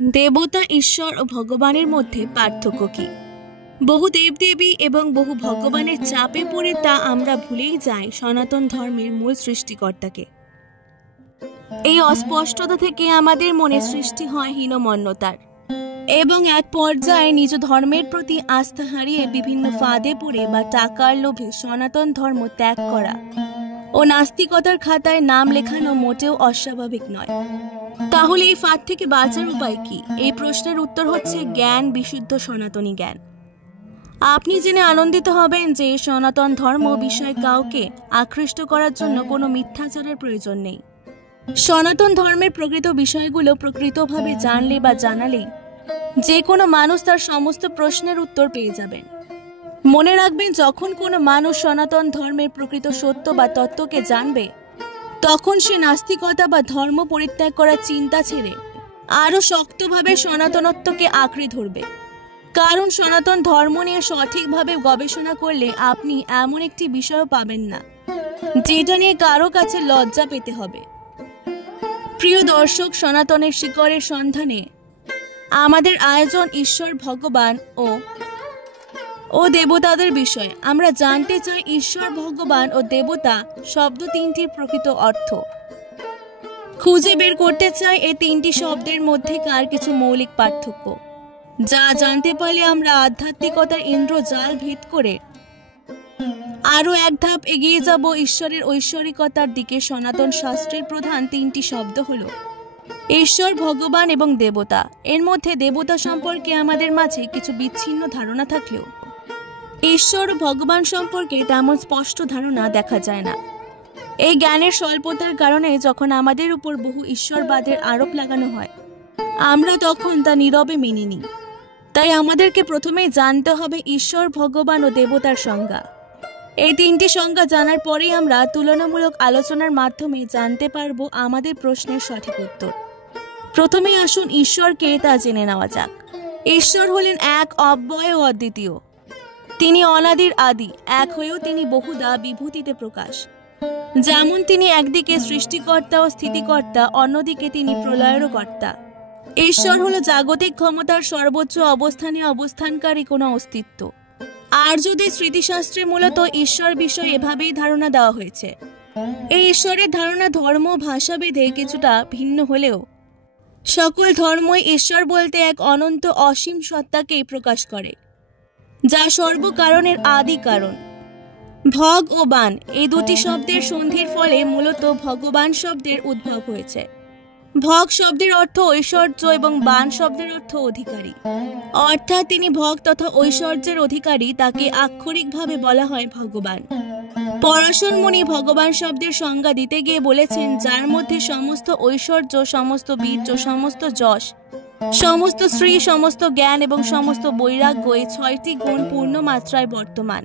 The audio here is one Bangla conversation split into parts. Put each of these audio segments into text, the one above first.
দেবতা, ঈশ্বর ও ভগবানের মধ্যে পার্থক্য কি? বহু দেবদেবী এবং বহু ভগবানের চাপে পড়ে তা আমরা ভুলেই যাই সনাতন ধর্মের মূল সৃষ্টিকর্তাকে। এই অস্পষ্টতা থেকে আমাদের মনে সৃষ্টি হয় হীনমন্যতার এবং এক পর্যায়ে নিজ ধর্মের প্রতি আস্থা হারিয়ে বিভিন্ন ফাঁদে পড়ে বা টাকার লোভে সনাতন ধর্ম ত্যাগ করা ও নাস্তিকতার খাতায় নাম লেখানো মোটেও অস্বাভাবিক নয়। তাহলে এই ফাঁদ থেকে বাঁচার উপায় কি? এই প্রশ্নের উত্তর হচ্ছে জ্ঞান, বিশুদ্ধ সনাতনী জ্ঞান। আপনি জেনে আনন্দিত হবেন যে সনাতন ধর্ম বিষয়ে কাউকে আকৃষ্ট করার জন্য কোনো মিথ্যাচারের প্রয়োজন নেই। সনাতন ধর্মের প্রকৃত বিষয়গুলো প্রকৃতভাবে জানলে বা জানালেই যে কোনো মানুষ তার সমস্ত প্রশ্নের উত্তর পেয়ে যাবেন। মনে রাখবেন, যখন কোনো মানুষ সনাতন ধর্মের প্রকৃত সত্য বা তত্ত্বকে জানবে, তখন সে নাস্তিকতা বা ধর্ম পরিত্যাগ করার চিন্তা ছেড়ে আরও শক্তভাবে সনাতনত্বকে আঁকড়ে ধরবে। কারণ সনাতন ধর্ম নিয়ে সঠিকভাবে গবেষণা করলে আপনি এমন একটি বিষয় পাবেন না যেটা নিয়ে কারো কাছে লজ্জা পেতে হবে। প্রিয় দর্শক, সনাতনের শিকড়ের সন্ধানে আমাদের আয়োজন ঈশ্বর, ভগবান ও দেবতাদের বিষয়ে। আমরা জানতে চাই ঈশ্বর, ভগবান ও দেবতা শব্দ তিনটির প্রকৃত অর্থ। খুঁজে বের করতে চাই এই তিনটি শব্দের মধ্যেকার কিছু মৌলিক পার্থক্য, যা জানতে পারলে আমরা আধ্যাত্মিকতার ইন্দ্রজাল ভেদ করে আরও এক ধাপ এগিয়ে যাব ঈশ্বরের ঐশ্বরিকতার দিকে। সনাতন শাস্ত্রের প্রধান তিনটি শব্দ হল ঈশ্বর, ভগবান এবং দেবতা। এর মধ্যে দেবতা সম্পর্কে আমাদের মাঝে কিছু বিচ্ছিন্ন ধারণা থাকলেও ঈশ্বর ও ভগবান সম্পর্কে তেমন স্পষ্ট ধারণা দেখা যায় না। এই জ্ঞানের স্বল্পতার কারণে যখন আমাদের উপর বহু ঈশ্বরবাদের আরোপ লাগানো হয়, আমরা তখন তা নীরবে মেনে নিই। তাই আমাদেরকে প্রথমেই জানতে হবে ঈশ্বর, ভগবান ও দেবতার সংজ্ঞা। এই তিনটি সংজ্ঞা জানার পরেই আমরা তুলনামূলক আলোচনার মাধ্যমে জানতে পারব আমাদের প্রশ্নের সঠিক উত্তর। প্রথমে আসুন ঈশ্বরকে তা জেনে নেওয়া যাক। ঈশ্বর হলেন এক, অব্যয় ও অদ্বিতীয়। তিনি অনাদির আদি, এক হয়েও তিনি বহুধা বিভূতিতে প্রকাশ। যেমন তিনি একদিকে সৃষ্টিকর্তা ও স্থিতিকর্তা, অন্যদিকে তিনি প্রলয়েরও কর্তা। ঈশ্বর হলো জাগতিক ক্ষমতার সর্বোচ্চ অবস্থানে অবস্থানকারী কোনো অস্তিত্ব। আর্যদের স্মৃতিশাস্ত্রে মূলত ঈশ্বর বিষয়ে এভাবেই ধারণা দেওয়া হয়েছে। এই ঈশ্বরের ধারণা ধর্ম ভাষাভেদে কিছুটা ভিন্ন হলেও সকল ধর্মই ঈশ্বর বলতে এক অনন্ত অসীম সত্তাকেই প্রকাশ করে, যা সর্বকারণের আদি কারণ। ভগ ও বান এই দুটি শব্দের সন্ধির ফলে মূলত ভগবান শব্দের উদ্ভব হয়েছে। ভগ শব্দের অর্থ ঐশ্বর্য এবং বান শব্দের অর্থ অধিকারী, অর্থাৎ তিনি ভগ তথা ঐশ্বর্যের অধিকারী। তাকে আক্ষরিকভাবে বলা হয় ভগবান। পরাশর মুনি ভগবান শব্দের সংজ্ঞা দিতে গিয়ে বলেছেন, যার মধ্যে সমস্ত ঐশ্বর্য, সমস্ত বীর্য, সমস্ত যশ, সমস্ত শ্রী, সমস্ত জ্ঞান এবং সমস্ত বৈরাগ্য, এই 6টি গুণ পূর্ণ মাত্রায় বর্তমান,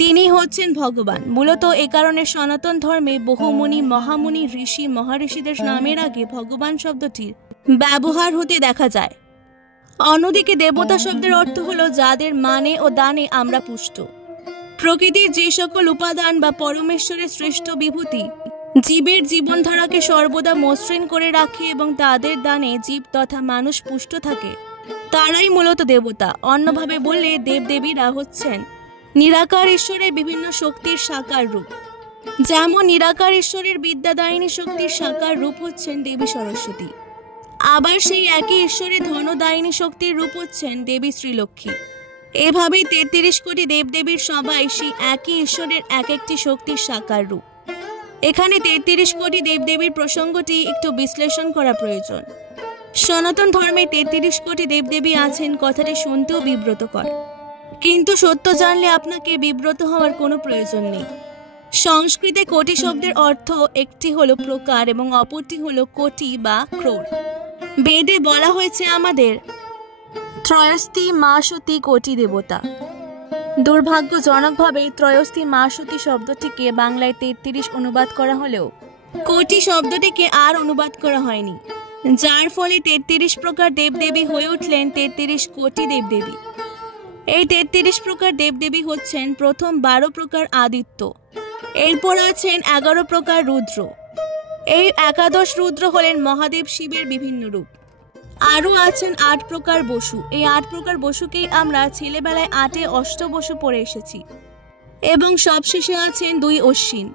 তিনি হচ্ছেন ভগবান। মূলত এ কারণে সনাতন ধর্মে বহু মুনি, মহামুনি, ঋষি, মহাঋষিদের নামের আগে ভগবান শব্দটির ব্যবহার হতে দেখা যায়। অন্যদিকে দেবতা শব্দের অর্থ হলো যাদের মানে ও দানে আমরা পুষ্ট। প্রকৃতির যে সকল উপাদান বা পরমেশ্বরের শ্রেষ্ঠ বিভূতি জীবের জীবনধারাকে সর্বদা মসৃণ করে রাখে এবং তাদের দানে জীব তথা মানুষ পুষ্ট থাকে, তারাই মূলত দেবতা। অন্যভাবে বললে দেবদেবীরা হচ্ছেন নিরাকার ঈশ্বরের বিভিন্ন শক্তির সাকার রূপ। যেমন নিরাকার ঈশ্বরের বিদ্যাদায়িনী শক্তির সাকার রূপ হচ্ছেন দেবী সরস্বতী। আবার সেই একই ঈশ্বরের ধনদায়িনী শক্তির রূপ হচ্ছেন দেবী শ্রীলক্ষ্মী। এভাবেই 33 কোটি দেবদেবীর সবাই সেই একই ঈশ্বরের এক একটি শক্তির সাকার রূপ। এখানে 33 কোটি দেবদেবীর প্রসঙ্গটি একটু বিশ্লেষণ করা প্রয়োজন। সনাতন ধর্মে 33 কোটি দেবদেবী আছেন কথাটি শুনতেও বিব্রতকর, কিন্তু সত্য জানলে আপনাকে বিব্রত হওয়ার কোনো প্রয়োজন নেই। সংস্কৃতে কোটি শব্দের অর্থ একটি হলো প্রকার এবং অপরটি হলো কোটি বা ক্রোড়। বেদে বলা হয়েছে আমাদের ত্রয়স্তি মাসতি কোটি দেবতা। দুর্ভাগ্যজনকভাবে ত্রয়স্তি মাসতি শব্দটিকে বাংলায় 33 অনুবাদ করা হলেও কোটি শব্দটিকে আর অনুবাদ করা হয়নি, যার ফলে 33 প্রকার দেবদেবী হয়ে উঠলেন 33 কোটি দেবদেবী। এই 33 প্রকার দেবদেবী হচ্ছেন প্রথম 12 প্রকার আদিত্য, এরপর আছেন 11 প্রকার রুদ্র। এই 11 রুদ্র হলেন মহাদেব শিবের বিভিন্ন রূপ। আরও আছেন ৮ প্রকার বসু। এই ৮ প্রকার বসুকেই আমরা ছেলেবেলায় ৮ অষ্টবসু পড়ে এসেছি। এবং সবশেষে আছেন ২ অশ্বিন।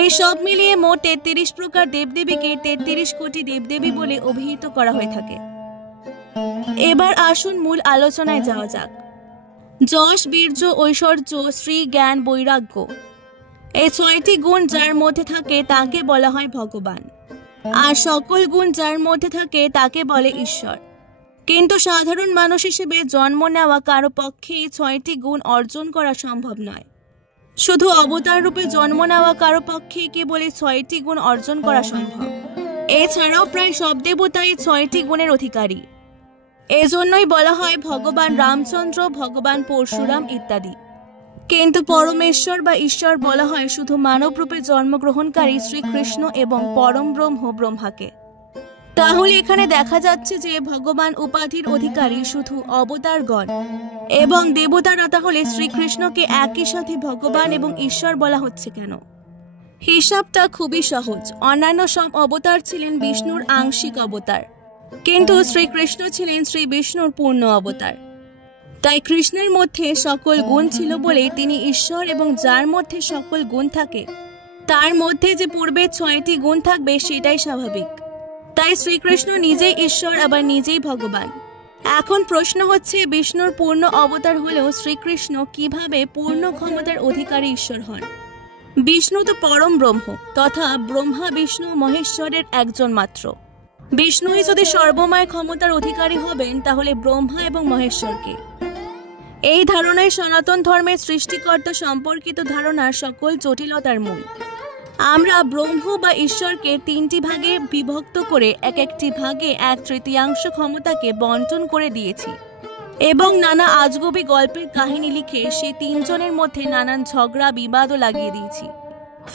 এই সব মিলিয়ে মোট ৩৩ প্রকার দেবদেবীকে ৩৩ কোটি দেবদেবী বলে অভিহিত করা হয়ে থাকে। এবার আসুন মূল আলোচনায় যাওয়া যাক। যশ, বীর্য, ঐশ্বর্য, শ্রী, জ্ঞান, বৈরাগ্য, এই ৬টি গুণ যার মধ্যে থাকে তাকে বলা হয় ভগবান। আর সকল গুণ যার মধ্যে থাকে তাকে বলে ঈশ্বর। কিন্তু সাধারণ মানুষ হিসেবে জন্ম নেওয়া কারো পক্ষে এই ৬টি গুণ অর্জন করা সম্ভব নয়। শুধু অবতার রূপে জন্ম নেওয়া কারো পক্ষে কেবল এই ৬টি গুণ অর্জন করা সম্ভব। এছাড়াও প্রায় সব দেবতাই ৬টি গুণের অধিকারী। এজন্যই বলা হয় ভগবান রামচন্দ্র, ভগবান পরশুরাম ইত্যাদি। কিন্তু পরমেশ্বর বা ঈশ্বর বলা হয় শুধু মানব রূপে জন্মগ্রহণকারী শ্রীকৃষ্ণ এবং পরম ব্রহ্ম ব্রহ্মাকে। তাহলে এখানে দেখা যাচ্ছে যে ভগবান উপাধির অধিকারী শুধু অবতারগণ, এবং দেবতারা তাহলে শ্রীকৃষ্ণকে একই সাথে ভগবান এবং ঈশ্বর বলা হচ্ছে কেন? হিসাবটা খুবই সহজ। অন্যান্য সব অবতার ছিলেন বিষ্ণুর আংশিক অবতার, কিন্তু শ্রীকৃষ্ণ ছিলেন শ্রী বিষ্ণুর পূর্ণ অবতার। তাই কৃষ্ণের মধ্যে সকল গুণ ছিল বলে তিনি ঈশ্বর, এবং যার মধ্যে সকল গুণ থাকে তার মধ্যে যে পূর্বে ৬টি গুণ থাকবে সেটাই স্বাভাবিক। তাই শ্রীকৃষ্ণ নিজেই ঈশ্বর, আবার নিজেই ভগবান। এখন প্রশ্ন হচ্ছে, বিষ্ণুর পূর্ণ অবতার হলেও শ্রীকৃষ্ণ কিভাবে পূর্ণ ক্ষমতার অধিকারী ঈশ্বর হন? বিষ্ণু তো পরম ব্রহ্ম তথা ব্রহ্মা বিষ্ণু মহেশ্বরের একজন মাত্র। বিষ্ণুই যদি সর্বময় ক্ষমতার অধিকারী হবেন তাহলে ব্রহ্মা এবং মহেশ্বরকে। এই ধারণাই সনাতন ধর্মের সৃষ্টিকর্তা সম্পর্কিত ধারণার সকল জটিলতার মূল। আমরা ব্রহ্ম বা ঈশ্বরকে ৩টি ভাগে বিভক্ত করে একটি ভাগে ১/৩ ক্ষমতাকে বন্টন করে দিয়েছি, এবং নানা আজগুবি গল্পের কাহিনী লিখে সে ৩ জনের মধ্যে নানান ঝগড়া বিবাদও লাগিয়ে দিয়েছি।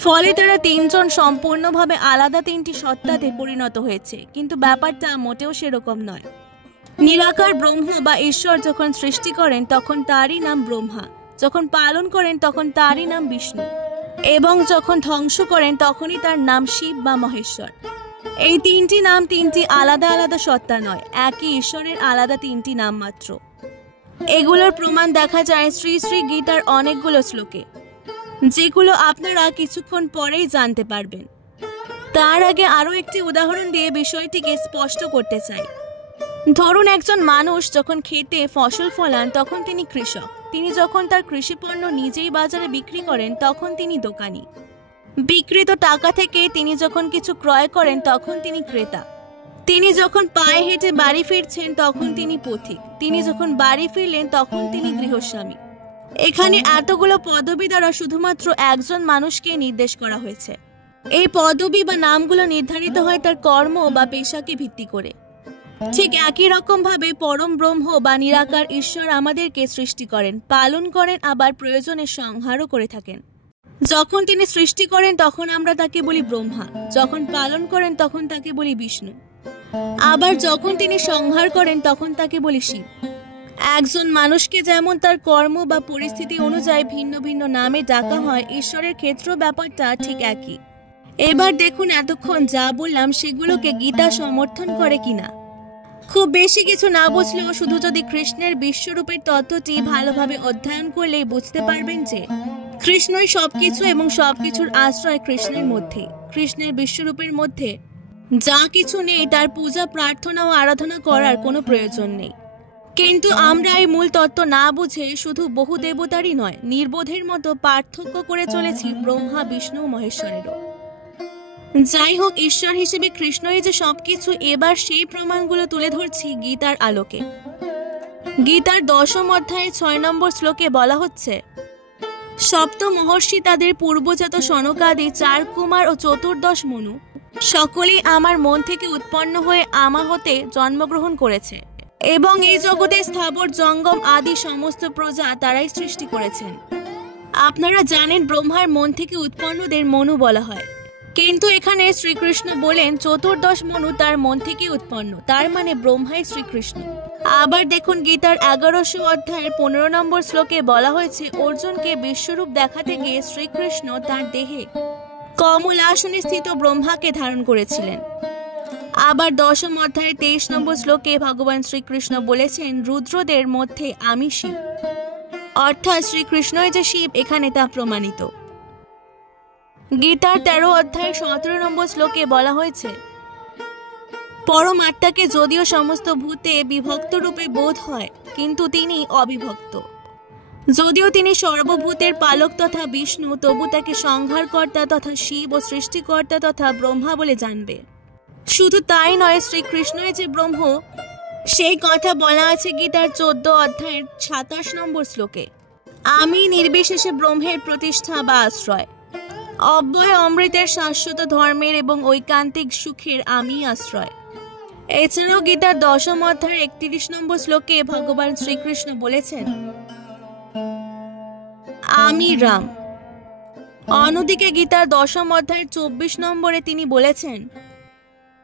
ফলে তারা ৩ জন সম্পূর্ণভাবে আলাদা ৩টি সত্তাতে পরিণত হয়েছে। কিন্তু ব্যাপারটা মোটেও সেরকম নয়। নিরাকার ব্রহ্ম বা ঈশ্বর যখন সৃষ্টি করেন তখন তারই নাম ব্রহ্মা, যখন পালন করেন তখন তারই নাম বিষ্ণু, এবং যখন ধ্বংস করেন তখনই তার নাম শিব বা মহেশ্বর। এই ৩টি নাম ৩টি আলাদা আলাদা সত্তা নয়, একই ঈশ্বরের আলাদা ৩টি নাম মাত্র। এগুলোর প্রমাণ দেখা যায় শ্রী শ্রী গীতার অনেকগুলো শ্লোকে, যেগুলো আপনারা কিছুক্ষণ পরেই জানতে পারবেন। তার আগে আরও একটি উদাহরণ দিয়ে বিষয়টিকে স্পষ্ট করতে চাই। ধরুন একজন মানুষ যখন খেতে ফসল ফলান তখন তিনি কৃষক। তিনি যখন তার কৃষিপণ্য নিজেই বাজারে বিক্রি করেন তখন তিনি দোকানি। বিক্রিত টাকা থেকে তিনি যখন কিছু ক্রয় করেন তখন তিনি ক্রেতা। তিনি যখন পায়ে হেঁটে বাড়ি ফিরছেন তখন তিনি পথিক। তিনি যখন বাড়ি ফিরলেন তখন তিনি গৃহস্বামী। এখানে এতগুলো পদবি দ্বারা শুধুমাত্র একজন মানুষকে নির্দেশ করা হয়েছে। এই পদবি বা নামগুলো নির্ধারিত হয় তার কর্ম বা পেশাকে ভিত্তি করে। ঠিক একই রকম ভাবে পরম ব্রহ্ম বা নিরাকার ঈশ্বর আমাদেরকে সৃষ্টি করেন, পালন করেন, আবার প্রয়োজনে সংহারও করে থাকেন। যখন তিনি সৃষ্টি করেন তখন আমরা তাকে বলি ব্রহ্মা, যখন পালন করেন তখন তাকে বলি বিষ্ণু, আবার যখন তিনি সংহার করেন তখন তাকে বলি শিব। একজন মানুষকে যেমন তার কর্ম বা পরিস্থিতি অনুযায়ী ভিন্ন ভিন্ন নামে ডাকা হয়, ঈশ্বরের ক্ষেত্র ব্যাপারটা ঠিক একই। এবার দেখুন এতক্ষণ যা বললাম সেগুলোকে গীতা সমর্থন করে কিনা। খুব বেশি কিছু না বুঝলেও শুধু যদি কৃষ্ণের বিশ্বরূপের তত্ত্বটি ভালোভাবে অধ্যয়ন করলেই বুঝতে পারবেন যে কৃষ্ণই সবকিছু এবং সবকিছুর আশ্রয় কৃষ্ণের মধ্যে। কৃষ্ণের বিশ্বরূপের মধ্যে যা কিছু নেই তার পূজা, প্রার্থনা ও আরাধনা করার কোনো প্রয়োজন নেই। কিন্তু আমরা এই মূল তত্ত্ব না বুঝে শুধু বহু দেবতারই নয়, নির্বোধের মতো পার্থক্য করে চলেছি ব্রহ্মা, বিষ্ণু, মহেশ্বরেরও। যাই হোক, ঈশ্বর হিসেবে কৃষ্ণই যে সবকিছু, এবার সেই প্রমাণগুলো তুলে ধরছি গীতার আলোকে। গীতার 10ম অধ্যায়ে 6 নম্বর শ্লোকে বলা হচ্ছে, সপ্ত মহর্ষি তাদের পূর্বজাত সনকাদি 4 কুমার ও 14 মনু সকলেই আমার মন থেকে উৎপন্ন হয়ে আমা হতে জন্মগ্রহণ করেছে, এবং এই জগতে স্থাবর জঙ্গম আদি সমস্ত প্রজা তারাই সৃষ্টি করেছেন। আপনারা জানেন ব্রহ্মার মন থেকে উৎপন্নদের মনু বলা হয়, কিন্তু এখানে শ্রীকৃষ্ণ বলেন 14 মনু তার মন থেকে উৎপন্ন, তার মানে ব্রহ্মাই শ্রীকৃষ্ণ। আবার দেখুন গীতার 11শ অধ্যায়ের 15 নম্বর শ্লোকে বলা হয়েছে, অর্জুনকে বিশ্বরূপ দেখাতে গিয়ে শ্রীকৃষ্ণ তার দেহে কমলাসনে স্থিত ব্রহ্মাকে ধারণ করেছিলেন। আবার 10ম অধ্যায়ের 23 নম্বর শ্লোকে ভগবান শ্রীকৃষ্ণ বলেছেন, রুদ্রদের মধ্যে আমি শিব। অর্থাৎ শ্রীকৃষ্ণই যে শিব এখানে তা প্রমাণিত। গীতার 13 অধ্যায়ের 17 নম্বর শ্লোকে বলা হয়েছে, পরমাত্মাকে যদিও সমস্ত ভূতে বিভক্ত রূপে বোধ হয়, কিন্তু তিনি অবিভক্ত। যদিও তিনি সর্বভূতের পালক তথা বিষ্ণু, তবু তাকে সংহারকর্তা তথা শিব ও সৃষ্টিকর্তা তথা ব্রহ্মা বলে জানবে। শুধু তাই নয়, শ্রীকৃষ্ণই যে ব্রহ্ম সেই কথা বলা আছে গীতার 14 অধ্যায়ের 27 নম্বর শ্লোকে। আমি নির্বিশেষে ব্রহ্মের প্রতিষ্ঠা বা আশ্রয়, অব্যয় অমৃতের শাশ্বত ধর্মের এবং ঐকান্তিক সুখের আমি আশ্রয়। এছাড়াও গীতার 10ম অধ্যায়ের 31 নম্বর শ্লোকে ভগবান শ্রীকৃষ্ণ বলেছেন, আমি রাম। অন্যদিকে গীতার 10ম অধ্যায়ের 24 নম্বরে তিনি বলেছেন,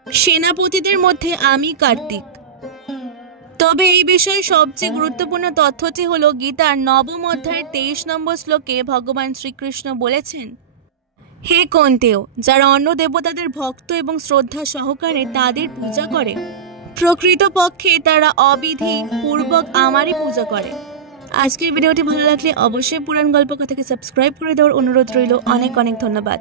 সেনাপতিদের মধ্যে আমি কার্তিক। তবে এই বিষয়ে সবচেয়ে গুরুত্বপূর্ণ তথ্যটি হলো গীতার 9ম অধ্যায়ের 23 নম্বর শ্লোকে ভগবান শ্রীকৃষ্ণ বলেছেন, হে কন্তেয়, যারা অন্য দেবতাদের ভক্ত এবং শ্রদ্ধা সহকারে তাদের পূজা করে, প্রকৃতপক্ষে তারা অবিধি পূর্বক আমারই পূজা করে। আজকের ভিডিওটি ভালো লাগলে অবশ্যই পুরাণ গল্প কথাকে সাবস্ক্রাইব করে দেওয়ার অনুরোধ রইল। অনেক অনেক ধন্যবাদ।